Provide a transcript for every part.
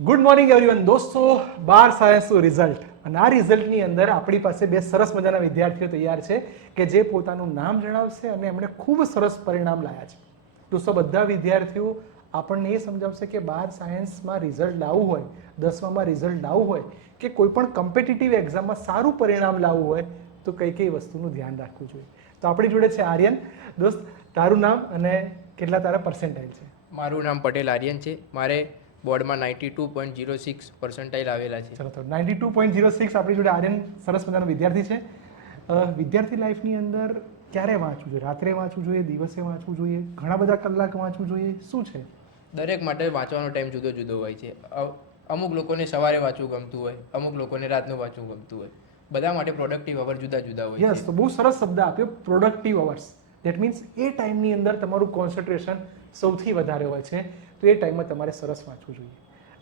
Good morning everyone દોસ્તો, 12 સાયન્સનું result અને આ રિઝલ્ટની અંદર આપણી પાસે બે સરસ મજાના વિદ્યાર્થીઓ તૈયાર છે કે જે પોતાનું નામ જણાવશે અને એમણે ખૂબ સરસ પરિણામ લાવ્યા છે. દોસ્તો, બધા વિદ્યાર્થીઓ આપણને એ સમજાવશે કે 12 સાયન્સમાં રિઝલ્ટ લાવવું હોય, 10મામાં રિઝલ્ટ લાવવું હોય કે કોઈ પણ કોમ્પિટિટિવ એક્ઝામમાં સારું પરિણામ લાવવું હોય તો કઈ કઈ વસ્તુનું ધ્યાન રાખવું જોઈએ. તો આપણી જોડે છે આર્યન. દોસ્ત, તારું નામ અને કેટલા તારા પર્સન્ટાઇલ છે? મારું નામ પટેલ આર્યન છે. મારે બોર્ડમાં 92.06% આવેલા છે. ચલો, તો 92.06 આપણી જોડે આર્યન સરસ મજાનો વિદ્યાર્થી છે. વિદ્યાર્થી લાઈફની અંદર ક્યારે વાંચવું જોઈએ? રાત્રે વાંચવું જોઈએ, દિવસે વાંચવું જોઈએ, ઘણા બધા કલાક વાંચવું જોઈએ, શું છે? દરેક માટે વાંચવાનો ટાઈમ જુદો જુદો હોય છે. અમુક લોકોને સવારે વાંચવું ગમતું હોય, અમુક લોકોને રાતનું વાંચવું ગમતું હોય. બધા માટે પ્રોડક્ટિવ અવર જુદા જુદા હોય યસ, છે. તો બહુ સરસ શબ્દ આપ્યો, પ્રોડક્ટિવ અવર્સ. દેટ મીન્સ એ ટાઈમની અંદર તમારું કોન્સન્ટ્રેશન સૌથી વધારે હોય છે, તો એ ટાઈમમાં તમારે સરસ વાંચવું જોઈએ.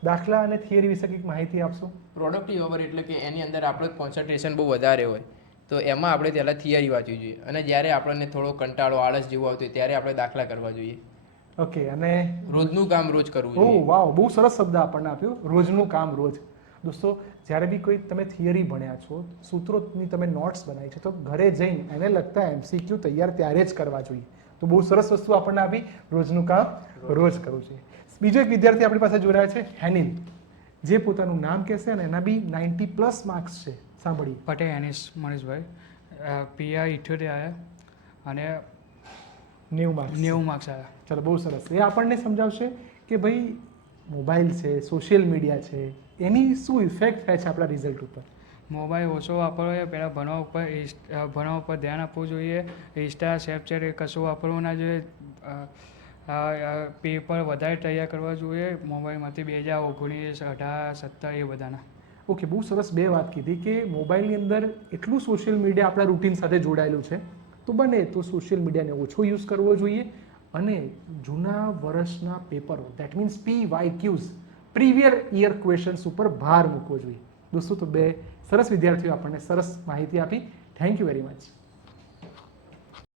દાખલા અને થિયરી વિશે કંઈક માહિતી આપશો? પ્રોડક્ટિવ અવર એટલે કે એની અંદર આપણું કોન્સન્ટ્રેશન બહુ વધારે હોય, તો એમાં આપણે પહેલાં થિયરી વાંચવી જોઈએ, અને જ્યારે આપણને થોડો કંટાળો આળસ જેવું આવતું હોય ત્યારે આપણે દાખલા કરવા જોઈએ. ઓકે, અને રોજનું કામ રોજ કરવું ઓહ જોઈએ. વાવ, બહુ સરસ શબ્દ આપણને આપ્યો, રોજનું કામ રોજ. દોસ્તો, જ્યારે બી કોઈ તમે થિયરી ભણ્યા છો, સૂત્રોની તમે નોટ્સ બનાવી છે, તો ઘરે જઈને એને લગતા MCQ તૈયાર ત્યારે જ કરવા જોઈએ. તો બહુ સરસ વસ્તુ આપણને આપી, રોજનું કામ રોજ કરવું જોઈએ. બીજો એક વિદ્યાર્થી આપણી પાસે જોડાયા છે, હેનિલ, જે પોતાનું નામ કહેશે અને એના બી 90+ માર્ક્સ છે. સાંભળીએ. પટેલ એનિસ મનીષભાઈ, પીઆઈ 78 આવ્યા અને 90 માર્ક્સ. 90 માર્ક્સ આવ્યા. ચલો, બહુ સરસ. એ આપણને સમજાવશે કે ભાઈ મોબાઈલ છે, સોશિયલ મીડિયા છે, એની શું ઇફેક્ટ થાય છે આપણા રિઝલ્ટ ઉપર? મોબાઈલ ઓછો વાપરવો જોઈએ, પહેલાં ભણવા ઉપર ધ્યાન આપવું જોઈએ. ઇન્સ્ટા, સ્નેપચેટ એ કશું વાપરવું ના જોઈએ. પેપર વધારે તૈયાર કરવા જોઈએ મોબાઈલમાંથી. 2019, 18, 17 એ બધાના. ઓકે, બહુ સરસ બે વાત કીધી કે મોબાઈલની અંદર એટલું સોશિયલ મીડિયા આપણા રૂટીન સાથે જોડાયેલું છે, તો બને તો સોશિયલ મીડિયાને ઓછો યુઝ કરવો જોઈએ અને જૂના વર્ષના પેપરો, that means PYQs, previous year questions ઉપર ભાર મૂકવો જોઈએ. દોસ્તો, તો બે સરસ વિદ્યાર્થીઓ આપણને સરસ માહિતી આપી. Thank you very much.